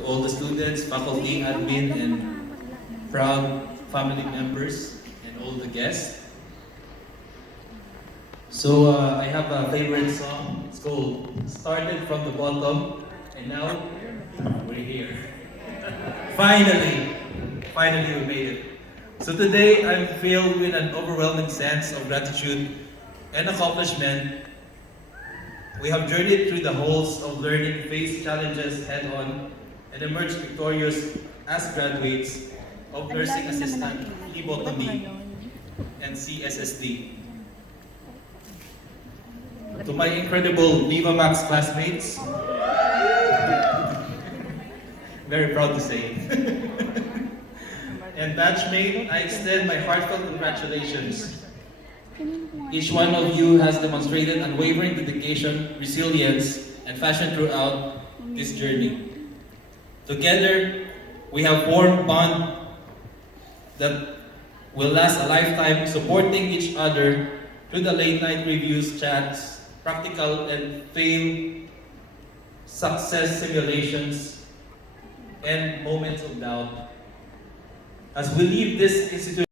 to all the students, faculty, admin, and proud family members, and all the guests. So I have a favorite song. It's called Started from the Bottom, and now we're here. Finally, finally we made it. So today I'm filled with an overwhelming sense of gratitude and accomplishment. We have journeyed through the halls of learning, faced challenges head-on, and emerged victorious as graduates of nursing assistant, phlebotomy, and CSSD. To my incredible Viva Max classmates, very proud to say it. And batchmate, I extend my heartfelt congratulations. Each one of you has demonstrated unwavering dedication, resilience, and passion throughout this journey. Together, we have formed a bond that will last a lifetime, supporting each other through the late night reviews, chats, practical and fail success simulations, and moments of doubt. As we leave this institution,